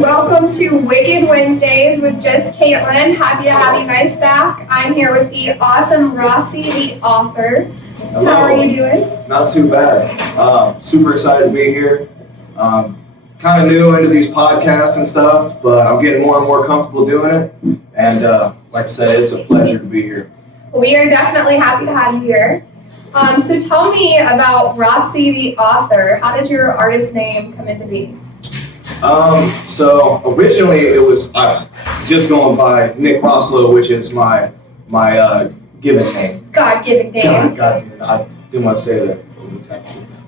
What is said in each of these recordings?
Welcome to Wicked Wednesdays with Just Kaitlyn. Happy to have you guys back. I'm here with the awesome Rossy The Author. Hello. How are you doing? Not too bad. Super excited to be here. Kind of new into these podcasts and stuff, but I'm getting more and more comfortable doing it. And like I said, it's a pleasure to be here. We are definitely happy to have you here. So tell me about Rossy The Author. How did your artist name come into being? So originally I was just going by Nick Rosslow, which is my given name. God-given name. God, I didn't want to say that.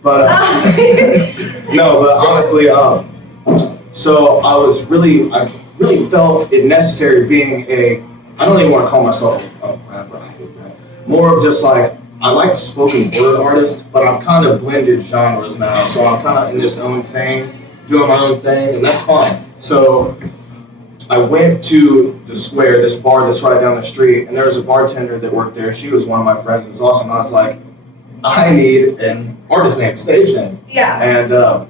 But no, but honestly, so I really felt it necessary being I don't even want to call myself a rapper. I hate that. More of just like, I like spoken word artist, but I've kind of blended genres now, so I'm kind of in this own thing, doing my own thing, and that's fine. So I went to the Square, this bar that's right down the street, and there was a bartender that worked there. She was one of my friends. It was awesome. I was like, I need an artist name, stage name. Yeah. And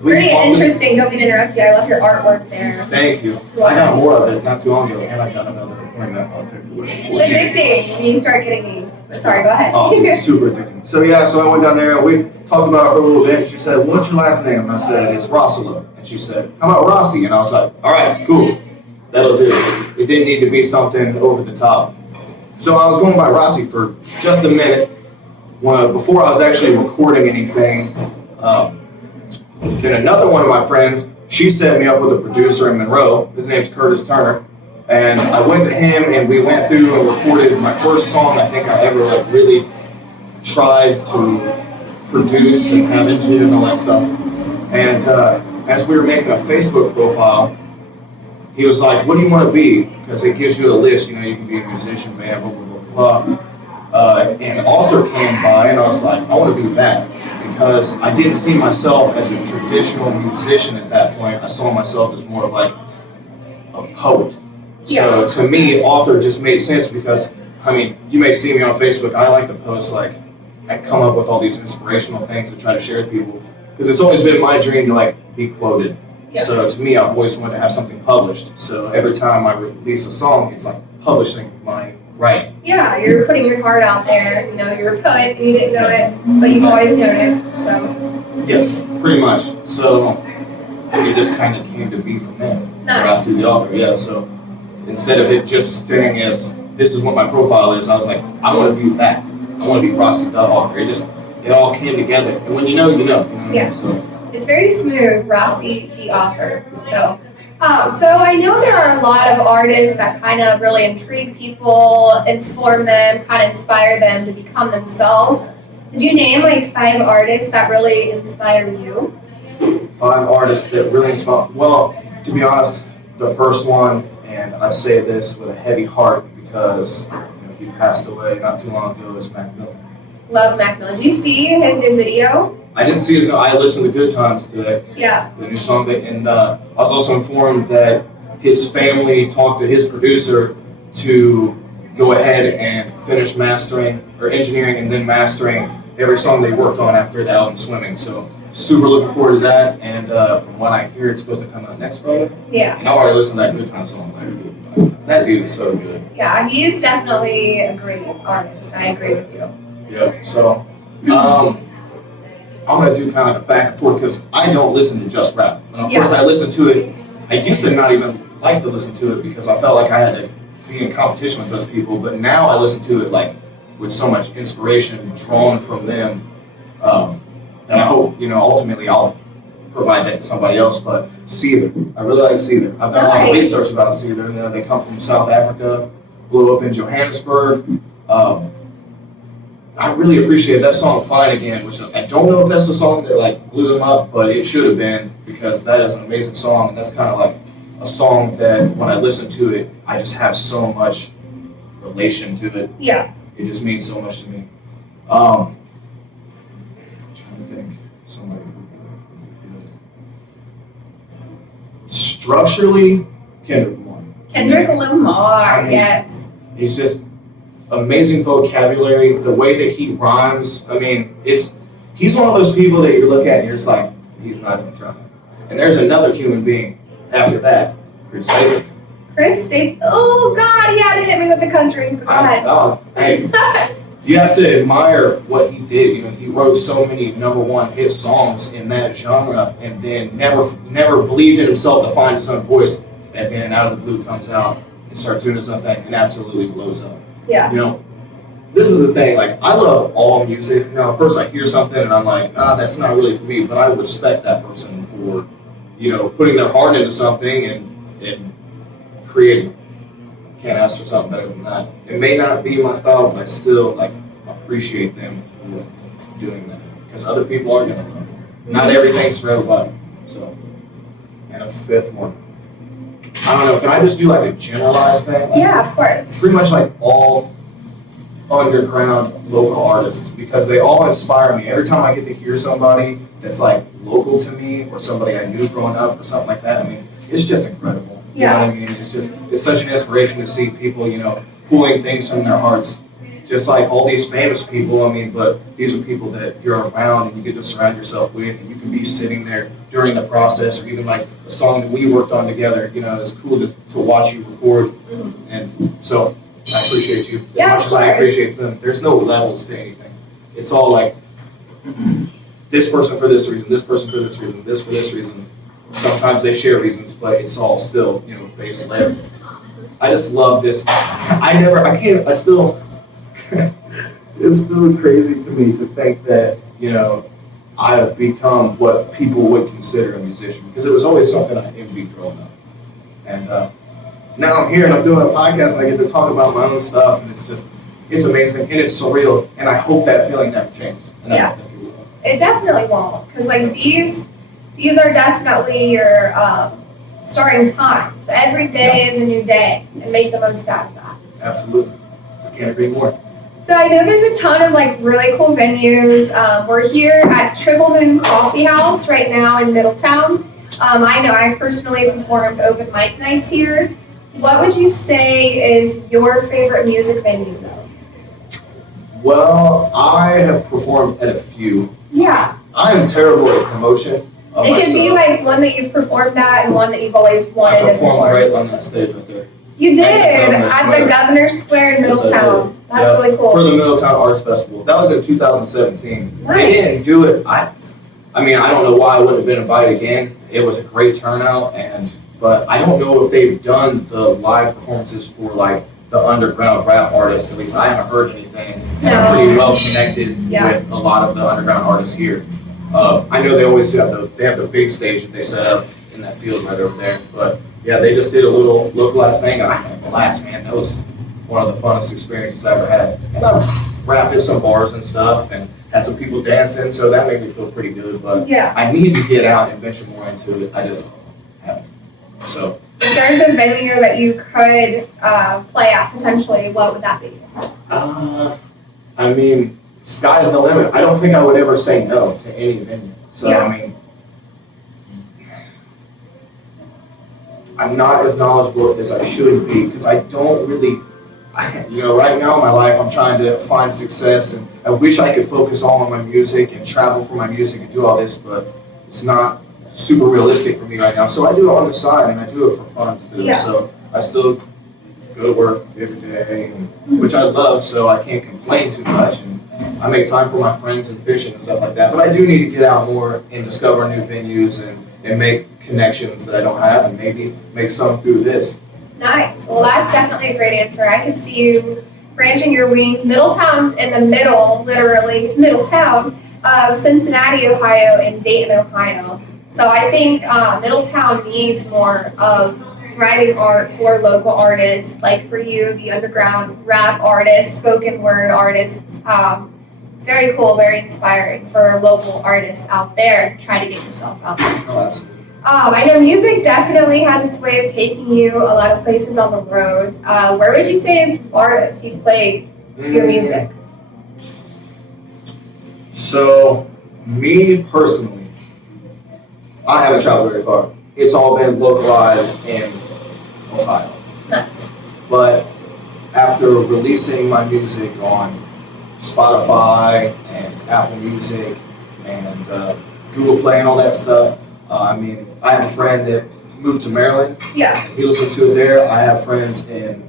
pretty interesting. Don't mean to interrupt you. I love your artwork there. Thank you. Wow. I got more of it not too long ago, and I got another appointment on February 14th. It's addicting when you start getting named. Sorry, go ahead. Oh, it's super addicting. So I went down there and we talked about it for a little bit. She said, "What's your last name?" And I said, "It's Rosslow." And she said, "How about Rossy?" And I was like, "All right, cool. That'll do." It didn't need to be something over the top. So I was going by Rossy for just a minute before I was actually recording anything. Then another one of my friends, she set me up with a producer in Monroe. His name's Curtis Turner. And I went to him and we went through and recorded my first song I think I ever really tried to produce and have engineered and all that stuff. And as we were making a Facebook profile, he was like, "What do you want to be?" Because it gives you a list, you can be a musician, band, blah, blah, blah, blah. And author came by and I was like, I want to do that. Because I didn't see myself as a traditional musician at that point. I saw myself as more like a poet. Yeah. So to me, author just made sense because, you may see me on Facebook. I like to post, I come up with all these inspirational things to try to share with people. Because it's always been my dream to, be quoted. Yeah. So to me, I've always wanted to have something published. So every time I release a song, it's like publishing my writing. Yeah, you're putting your heart out there. You're a poet and you didn't know it, but you've always known it. So. Yes, pretty much. So it just kind of came to be from there. Nice. Rossy the Author, yeah. So instead of it just staying as this is what my profile is, I was like, I want to be that. I want to be Rossy the Author. It all came together. And when you know, you know. Yeah. So it's very smooth, Rossy the Author. So I know there are a lot of artists that kind of really intrigue people, inform them, kind of inspire them to become themselves. Could you name 5 artists that really inspire you? 5 artists that really inspire. Well, to be honest, the first one, and I say this with a heavy heart because he passed away not too long ago, is Mac Miller. Love Mac Miller. Did you see his new video? I didn't see I listened to Good Times today. Yeah. The new song, and I was also informed that his family talked to his producer to go ahead and finish mastering or engineering and then mastering every song they worked on after the album Swimming. So super looking forward to that. And from what I hear, it's supposed to come out next Friday. Yeah. And I've already listened to that Good Times song. That dude is so good. Yeah, he's definitely a great artist. I agree with you. Yeah. So. I'm going to do kind of a back and forth because I don't listen to just rap. And of course, I listen to it. I used to not even like to listen to it because I felt like I had to be in competition with those people. But now I listen to it with so much inspiration drawn from them that I hope, ultimately I'll provide that to somebody else. But Seether, I really like Seether. I've done a lot of research about Seether. They come from South Africa, blew up in Johannesburg. I really appreciate that song "Fine Again," which I don't know if that's the song that blew them up, but it should have been because that is an amazing song, and that's kind of a song that when I listen to it, I just have so much relation to it. Yeah. It just means so much to me. I'm trying to think somebody who would be good. Structurally, Kendrick Lamar. Kendrick Lamar, yes. He's just amazing vocabulary, the way that he rhymes. He's one of those people that you look at and you're just like, he's not even trying. And there's another human being after that, Chris Stapleton. Chris Stapleton. Oh God, he had to hit me with the country. Go ahead. Hey, you have to admire what he did. You know, he wrote so many #1 hit songs in that genre, and then never believed in himself to find his own voice. And then out of the blue comes out and starts doing something and absolutely blows up. Yeah. You know, this is the thing. Like, I love all music. Now, of course, I hear something and I'm like, that's not really for me. But I respect that person for, you know, putting their heart into something and creating. Can't ask for something better than that. It may not be my style, but I still like appreciate them for doing that, because other people are gonna love it. Not everything's for everybody. So, and a fifth one. I don't know. Can I just do like a generalized thing? Like, Yeah, of course. pretty much like all underground local artists, because they all inspire me. Every time I get to hear somebody that's like local to me or somebody I knew growing up or something like that, I mean, it's just incredible. You know what I mean? It's such an inspiration to see people, you know, pulling things from their hearts. Just like all these famous people, I mean, but these are people that you're around and you get to surround yourself with, and you can be sitting there during the process, or even like a song that we worked on together, you know, it's cool to watch you record. And so I appreciate you as much as I appreciate them. There's no levels to anything. It's all like this person for this reason, this person for this reason, this for this reason. Sometimes they share reasons, but it's all still, you know, base layer. I just love this. It's still crazy to me to think that, you know, I have become what people would consider a musician, because it was always something I envied growing up. And now I'm here and I'm doing a podcast and I get to talk about my own stuff, and it's amazing and it's surreal, and I hope that feeling never changes. And Yeah. It definitely won't, because like these are definitely your starting times. Every day is a new day, and make the most out of that. Absolutely. I can't agree more. So I know there's a ton of like really cool venues. We're here at Triple Moon Coffee House right now in Middletown. I know I've personally performed open mic nights here. What would you say is your favorite music venue though? Well, I have performed at a few. Yeah. I am terrible at promotion. It could be like one that you've performed at and one that you've always wanted to perform. I performed right on that stage right there. You did at the Governor's Square in Middletown. That's really cool. For the Middletown Arts Festival. That was in 2017. Nice. They didn't do it. I mean, I don't know why I wouldn't have been invited again. It was a great turnout, but I don't know if they've done the live performances for like the underground rap artists. At least I haven't heard anything. And I'm pretty well connected with a lot of the underground artists here. I know they always have the big stage that they set up in that field right over there. But yeah, they just did a little localized thing, and I had a blast, man. That was one of the funnest experiences I ever had. And I've rapped at some bars and stuff and had some people dancing, so that made me feel pretty good. But I need to get out and venture more into it. I just haven't. So if there's a venue that you could play at potentially, what would that be? I mean, sky's the limit. I don't think I would ever say no to any venue. So I mean, I'm not as knowledgeable as I should be, because I don't really, right now in my life I'm trying to find success, and I wish I could focus all on my music and travel for my music and do all this, but it's not super realistic for me right now. So I do it on the side, and I do it for fun still. Yeah. So I still go to work every day, which I love, so I can't complain too much. And I make time for my friends and fishing and stuff like that. But I do need to get out more and discover new venues and make connections that I don't have, and maybe make some through this. Nice. Well, that's definitely a great answer. I could see you branching your wings. Middletown's in the middle, literally, Middletown of Cincinnati, Ohio, and Dayton, Ohio. So I think Middletown needs more of thriving art for local artists, like for you, the underground rap artists, spoken word artists. It's very cool, very inspiring for local artists out there to try to get yourself out there. Oh, absolutely. I know music definitely has its way of taking you a lot of places on the road. Where would you say is the farthest you've played your music? So, me personally, I haven't traveled very far. It's all been localized in Ohio. Nice. But after releasing my music on Spotify and Apple Music and Google Play and all that stuff, I mean, I have a friend that moved to Maryland. Yeah. He listens to it there. I have friends in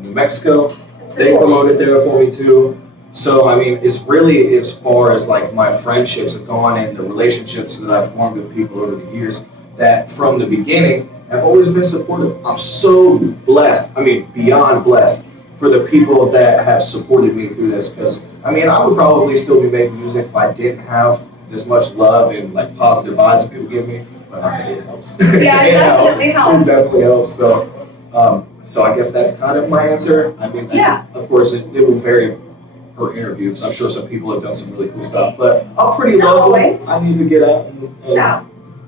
New Mexico. They Cool. promote it there for me too. So, I mean, it's really as far as like my friendships have gone and the relationships that I've formed with people over the years that from the beginning have always been supportive. I'm so blessed. I mean, beyond blessed for the people that have supported me through this. Because, I mean, I would probably still be making music if I didn't have this much love and like positive vibes that people give me. But I think it helps. Yeah, it definitely helps. It definitely helps. So I guess that's kind of my answer. I mean, Yeah. of course, it will vary per interview because I'm sure some people have done some really cool stuff. But I'm pretty Not local. always. I need to get out and Yeah.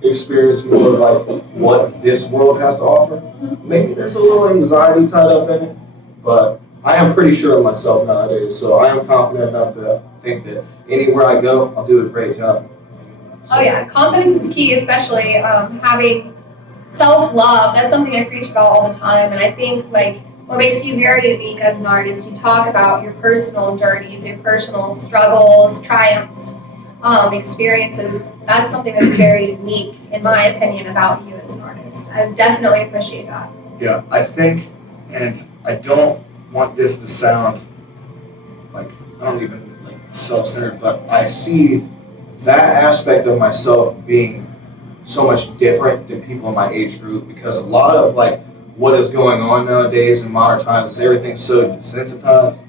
experience more of like what this world has to offer. Maybe there's a little anxiety tied up in it, but I am pretty sure of myself nowadays. So I am confident enough to think that anywhere I go, I'll do a great job. Oh yeah, confidence is key, especially having self-love. That's something I preach about all the time, and I think like what makes you very unique as an artist, you talk about your personal journeys, your personal struggles, triumphs, experiences. That's something that's very unique, in my opinion, about you as an artist. I definitely appreciate that. Yeah, I think, and I don't want this to sound like I don't even like self-centered, but I see that aspect of myself being so much different than people in my age group because a lot of like what is going on nowadays in modern times is everything's so desensitized.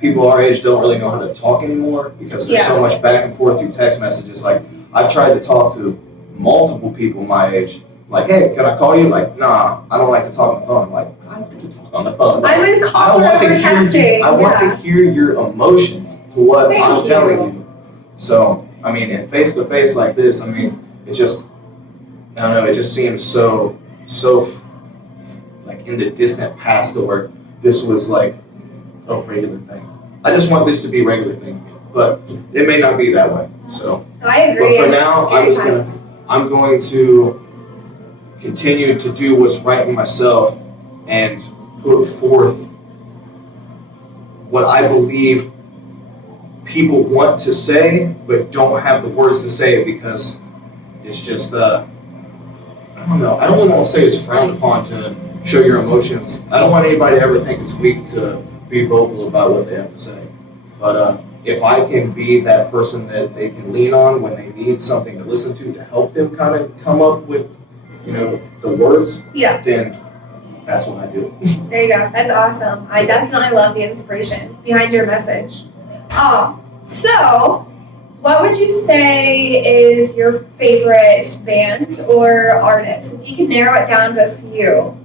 People our age don't really know how to talk anymore because there's so much back and forth through text messages. Like I've tried to talk to multiple people my age. Like, hey, can I call you? Like, nah, I don't like to talk on the phone. I'm like, I like to talk on the phone. I'm in call over texting. I want to hear your emotions to what Thank I'm you. telling you. So, I mean, in face to face like this, I mean, it just, I don't know, it just seems so like in the distant past where this was like a regular thing. I just want this to be a regular thing, but it may not be that way. So, I agree. but for now, I'm going to continue to do what's right in myself and put forth what I believe people want to say but don't have the words to say it because it's just I don't know. I don't really want to say it's frowned upon to show your emotions. I don't want anybody to ever think it's weak to be vocal about what they have to say. But if I can be that person that they can lean on when they need something to listen to help them kind of come up with, you know, the words, then that's what I do. There you go. That's awesome. I definitely love the inspiration behind your message. So what would you say is your favorite band or artist? If you could narrow it down to a few.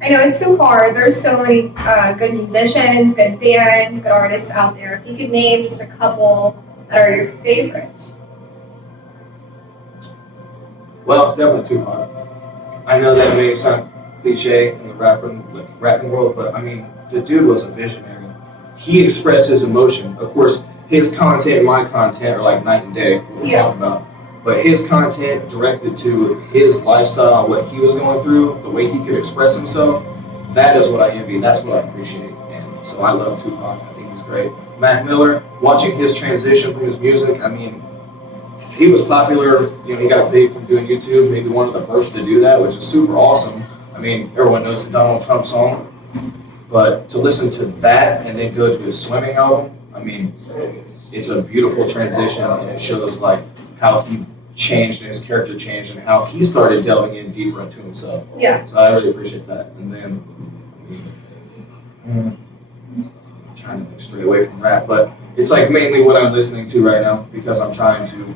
I know it's so hard. There's so many good musicians, good bands, good artists out there. If you could name just a couple that are your favorite. Well, definitely Tupac. I know that may sound cliche in the rapping world, but I mean, the dude was a visionary. He expressed his emotion. Of course, his content and my content are like night and day, what we're talking about. But his content directed to his lifestyle, what he was going through, the way he could express himself, that is what I envy. That's what I appreciate. And so I love Tupac. I think he's great. Mac Miller, watching his transition from his music, I mean, he was popular, you know, he got big from doing YouTube, maybe one of the first to do that, which is super awesome. I mean, everyone knows the Donald Trump song, but to listen to that and then go to his swimming album, I mean, it's a beautiful transition and it shows like how he changed and his character changed and how he started delving in deeper into himself. Yeah. So I really appreciate that. And then, I'm trying to stray away from rap, but it's like mainly what I'm listening to right now because I'm trying to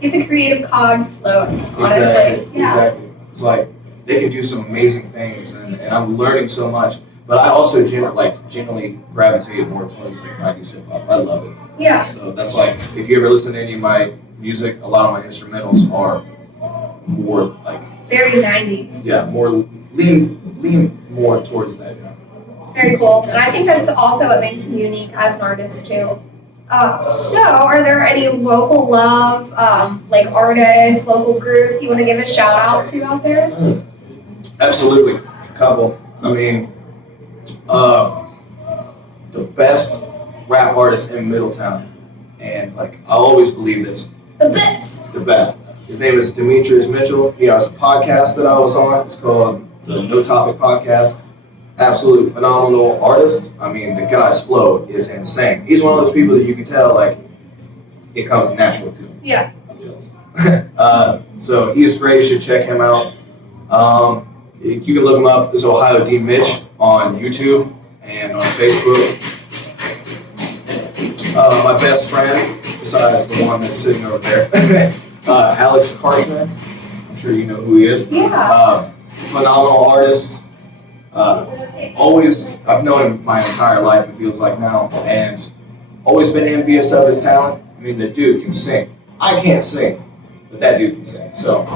get the creative cogs flowing, honestly. Exactly. It's like they can do some amazing things and I'm learning so much. But I also generally gravitate more towards like 90s hip hop. I love it. Yeah. So that's like if you ever listen to any of my music, a lot of my instrumentals are more like very 90s. Yeah, more lean more towards that. Yeah. Very cool. And I think that's also what makes you unique as an artist too. So are there any local love, like artists, local groups you want to give a shout out to out there? Absolutely. A couple. I mean, the best rap artist in Middletown and like I always believe this. The best. The best. His name is Demetrius Mitchell. He has a podcast that I was on. It's called the No Topic Podcast. Absolutely phenomenal artist. I mean, the guy's flow is insane. He's one of those people that you can tell like it comes natural to him. Yeah. I'm jealous. So he's great. You should check him out. You can look him up as Ohio D. Mitch on YouTube and on Facebook. My best friend, besides the one that's sitting over there, Alex Cartman. I'm sure you know who he is. Yeah. Phenomenal artist. I've known him my entire life, it feels like now, and always been envious of his talent. I mean, the dude can sing. I can't sing, but that dude can sing. So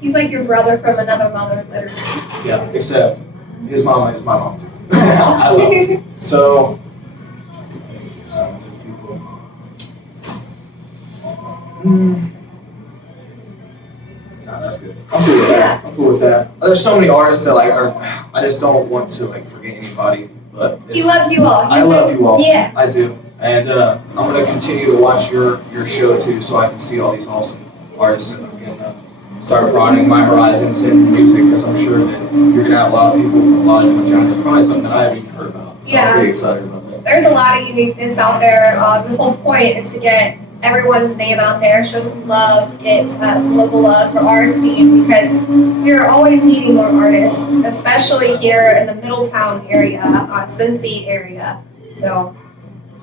He's like your brother from another mother, literally. yeah, except his mama is my mom too. I love him. So some of those people. Nah, that's good. I'm cool with that. I'm cool with that. There's so many artists that like I just don't want to like forget anybody. But He loves you all. I love you all. Yeah. I do. And I'm gonna continue to watch your show too, so I can see all these awesome artists and I can start broadening my horizons in music, because I'm sure that you're gonna have a lot of people from a lot of different genres. Probably something I haven't even heard about. So I'm pretty excited about that. There's a lot of uniqueness out there. The whole point is to get everyone's name out there, show some love, get some local love for our scene, because we're always needing more artists, especially here in the Middletown area, Cincy area. So,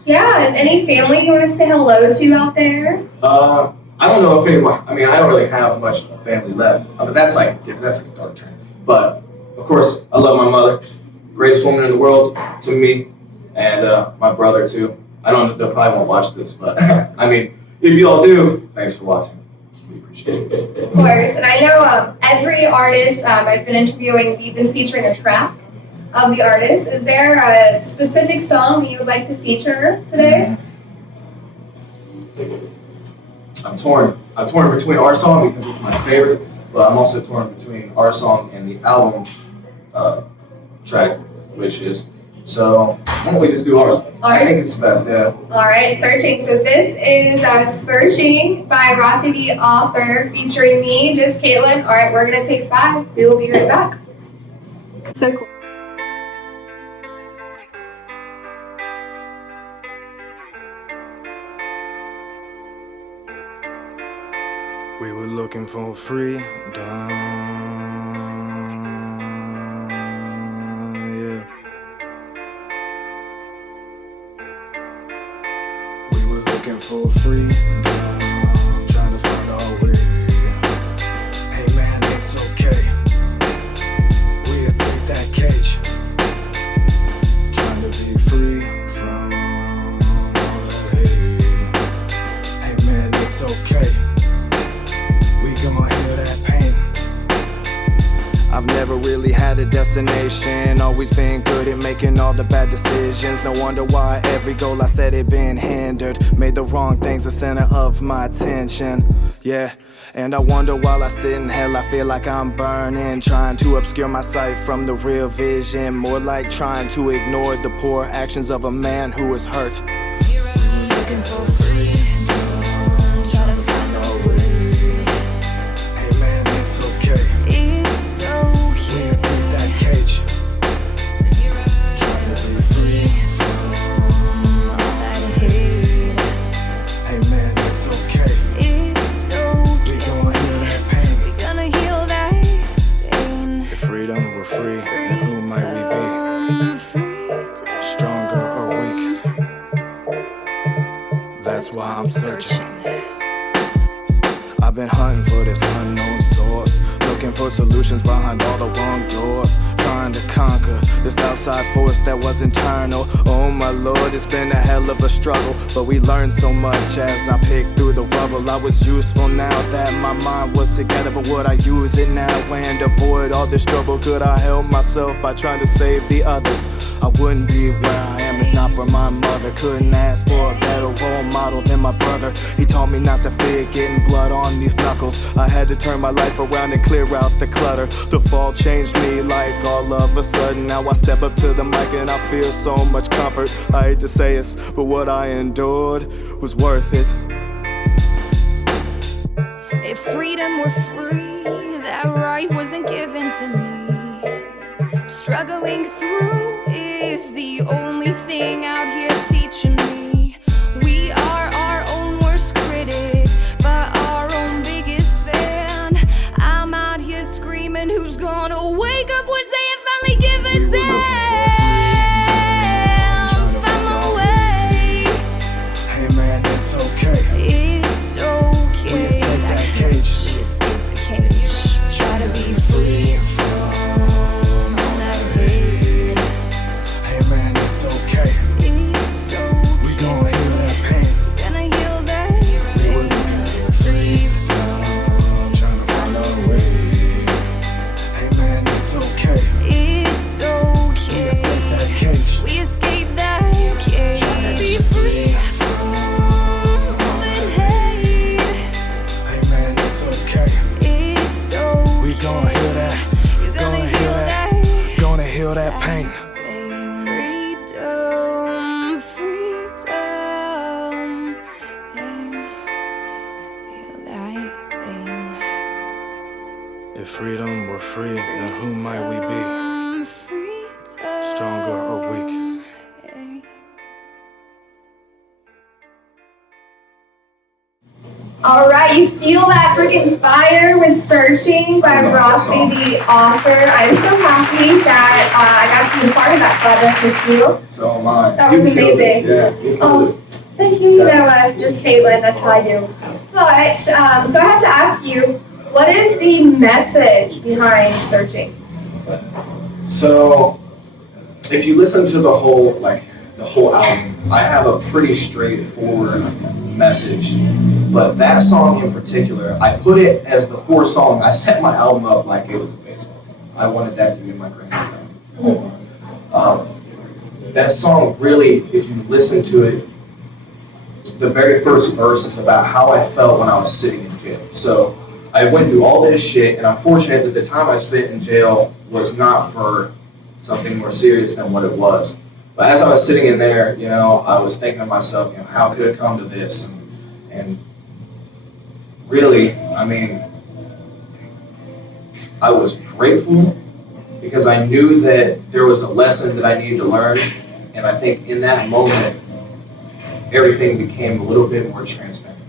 yeah, is any family you want to say hello to out there? I don't know if anyone, I mean, I don't really have much family left. I mean, that's like different, that's like a dark trend. But, of course, I love my mother, greatest woman in the world to me, and my brother too. I don't, they probably won't watch this, but I mean, if you all do, thanks for watching. We appreciate it. Of course, and I know every artist I've been interviewing, we've been featuring a track of the artist. Is there a specific song that you would like to feature today? I'm torn between our song because it's my favorite, but I'm also torn between our song and the album track, which is. So why don't we just do ours? I think it's the best, yeah. All right, Searching. So this is Searching by Rossy The Author, featuring me, just Kaitlyn. All right, we're gonna take 5. We will be right back. So cool. We were looking for freedom. Looking for freedom, trying to find our way. Hey man, it's okay. We escaped that cage, trying to be free from all that hate. Hey man, it's okay. We gonna heal that pain. I've never really had a destination, always been good at making all the bad decisions. No wonder why every goal I set had been hindered. Made the wrong things the center of my attention, yeah. And I wonder while I sit in hell, I feel like I'm burning, trying to obscure my sight from the real vision. More like trying to ignore the poor actions of a man who is hurt. Looking for freedom. That's why I'm searching. I've been hunting for this unknown source, looking for solutions behind all the wrong doors, trying to conquer this outside force that was internal. Oh my lord, it's been a hell of a struggle, but we learned so much as I picked through the rubble. I was useful now that my mind was together, but would I use it now and avoid all this trouble? Could I help myself by trying to save the others? I wouldn't be where I am if not for my mother. Couldn't ask for a better role model than my brother. He taught me not to fear getting blood on these knuckles. I had to turn my life around and clear out the clutter. The fall changed me like all of a sudden now I step up to the mic and I feel so much comfort. I hate to say it, but what I endured was worth it. If freedom were free, that right wasn't given to me. Struggling through is the only thing out here teaching me. We are our own worst critic, but our own biggest fan. I'm out here screaming, who's gonna wake up one day and finally give a damn? Find my way. Hey man, it's okay. It's okay. We escape that cage. We escape the cage. Try to be free from all that hate. Hey man, it's okay. It's okay. We gonna heal that pain. Gonna heal that We were looking pain. for Free trying to find our way. Hey man, it's okay. It's We okay. escape that cage. We escape that cage. Tryna Be free from all that hate. Hey man, it's okay. It's okay. We gonna heal that. You're gonna heal that. Gonna heal that pain. Freedom, freedom. Yeah. Heal that pain. If freedom were free, then who might we be? Freedom. Stronger or weak? Yeah. All right, you feel that freaking fire with Searching by Rossy the Author. I'm so happy that I got to be a part of that project with you. So am I. That was You killed it. amazing. Yeah, you killed Oh, it. thank you. You know, just Kaitlyn, that's how I do. But, so I have to ask you, what is the message behind Searching? So, if you listen to the whole album, I have a pretty straightforward message. But that song in particular, I put it as the fourth song. I set my album up like it was a baseball team. I wanted that to be my grandstand. That song really, if you listen to it, the very first verse is about how I felt when I was sitting in jail. So I went through all this shit, and I'm fortunate that the time I spent in jail was not for something more serious than what it was. But as I was sitting in there, you know, I was thinking to myself, you know, how could it come to this? And really, I mean, I was grateful because I knew that there was a lesson that I needed to learn. And I think in that moment, everything became a little bit more transparent.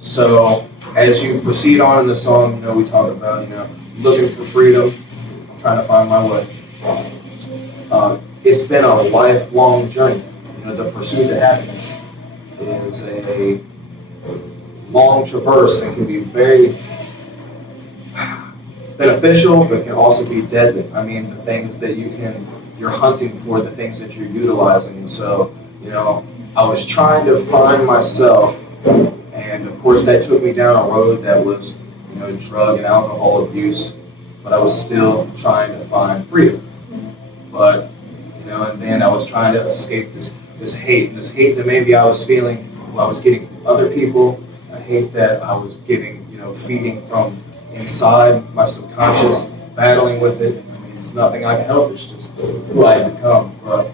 So as you proceed on in the song, you know, we talk about, you know, looking for freedom, trying to find my way. It's been a lifelong journey. You know, the pursuit of happiness is a long traverse and can be very beneficial, but can also be deadly. I mean, the things that you're hunting for, the things that you're utilizing. And so, you know, I was trying to find myself, and of course that took me down a road that was, you know, drug and alcohol abuse, but I was still trying to find freedom. But, you know, and then I was trying to escape this hate that maybe I was feeling, I was getting from other people, a hate that I was getting, you know, feeding from inside my subconscious, battling with it. I mean, it's nothing I can help, it's just who I had become. But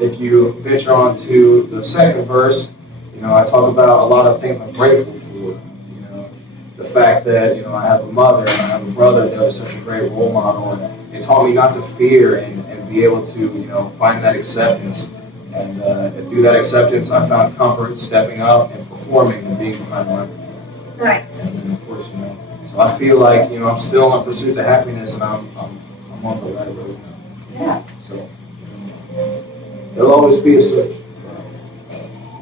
if you venture on to the second verse, you know, I talk about a lot of things I'm grateful for. You know, the fact that, you know, I have a mother and I have a brother that was such a great role model, and it taught me not to fear and be able to, you know, find that acceptance. And through that acceptance, I found comfort stepping up and performing and being behind my microphone. Nice. And of course, you know, so I feel like, you know, I'm still on pursuit of happiness, and I'm on the right road now. Yeah. So there'll always be a search.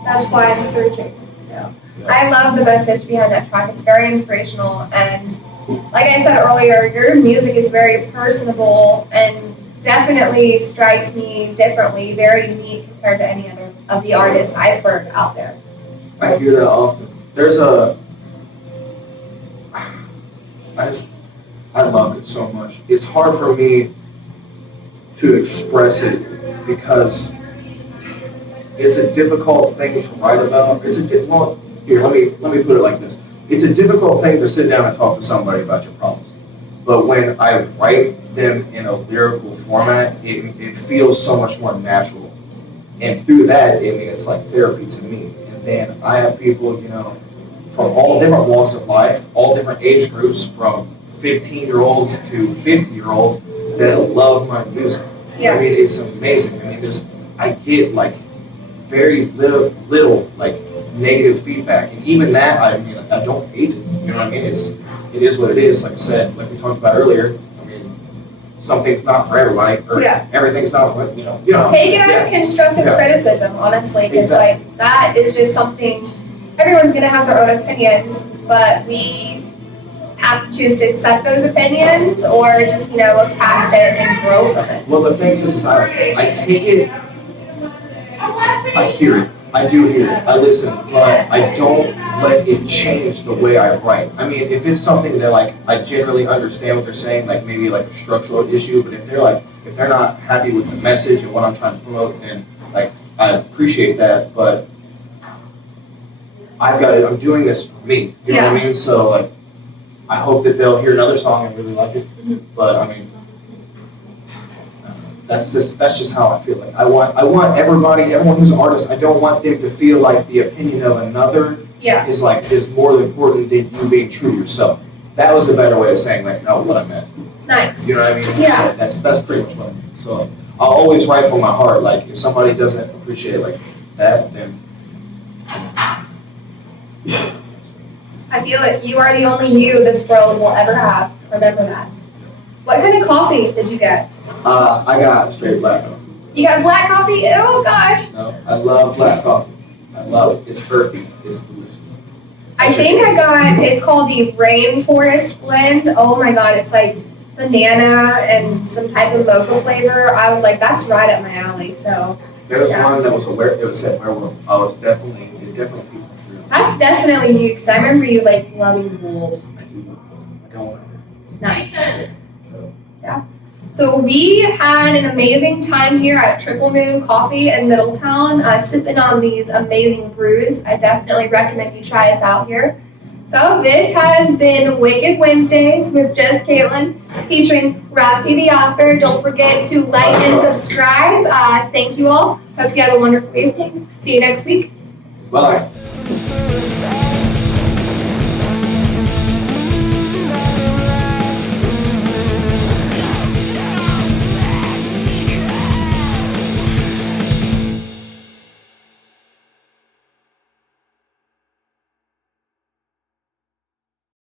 That's why I'm searching. Yeah. I love the message behind that track. It's very inspirational, and like I said earlier, your music is very personable and definitely strikes me differently, very unique compared to any other of the artists I've heard out there. I hear that often. I love it so much. It's hard for me to express it because it's a difficult thing to write about. Here, let me put it like this. It's a difficult thing to sit down and talk to somebody about your problems. But when I write them in a lyrical format, it feels so much more natural. And through that, I mean, it's like therapy to me. And then I have people, from all different walks of life, all different age groups, from 15-year-olds to 50-year-olds that love my music. Yeah. I mean, it's amazing. I mean, I get like very little like negative feedback, and even that, I mean, I don't hate it. You know what I mean? It is what it is. Like I said, like we talked about earlier. I mean, something's not for everybody, or everything's not for Take it as constructive criticism, honestly, because like that is just something. Everyone's gonna have their own opinions, but we have to choose to accept those opinions, or just look past it and grow from it. Well, the thing is I take it. I hear it. I do hear it. I listen, but I don't let it change the way I write. I mean, if it's something that like I generally understand what they're saying, like maybe like a structural issue, but if they're not happy with the message and what I'm trying to promote, then like I appreciate that, but I'm doing this for me. You know what I mean? So like I hope that they'll hear another song and really like it. But I mean, that's just how I feel. Like I want everyone who's an artist, I don't want them to feel like the opinion of another is more important than you being true to yourself. That was a better way of saying like what I meant. Nice. You know what I mean? Yeah. So that's pretty much what I mean. So I'll always write from my heart. Like if somebody doesn't appreciate it like that, then I feel like you are the only you this world will ever have. Remember that. What kind of coffee did you get? I got straight black coffee. You got black coffee? Oh gosh. No, I love black coffee. I love it. It's earthy. It's delicious. I think it's called the Rainforest blend. Oh my god, it's like banana and some type of mocha flavor. I was like, that's right up my alley. So there was one that was said werewolf. It definitely people. That's definitely you, because I remember you like loving wolves. I do. I don't. Nice. Yeah. So we had an amazing time here at Triple Moon Coffee in Middletown, sipping on these amazing brews. I definitely recommend you try us out here. So this has been Wicked Wednesdays with Just Kaitlyn, featuring Rossy the Author. Don't forget to like and subscribe. Thank you all. Hope you have a wonderful evening. See you next week. Bye.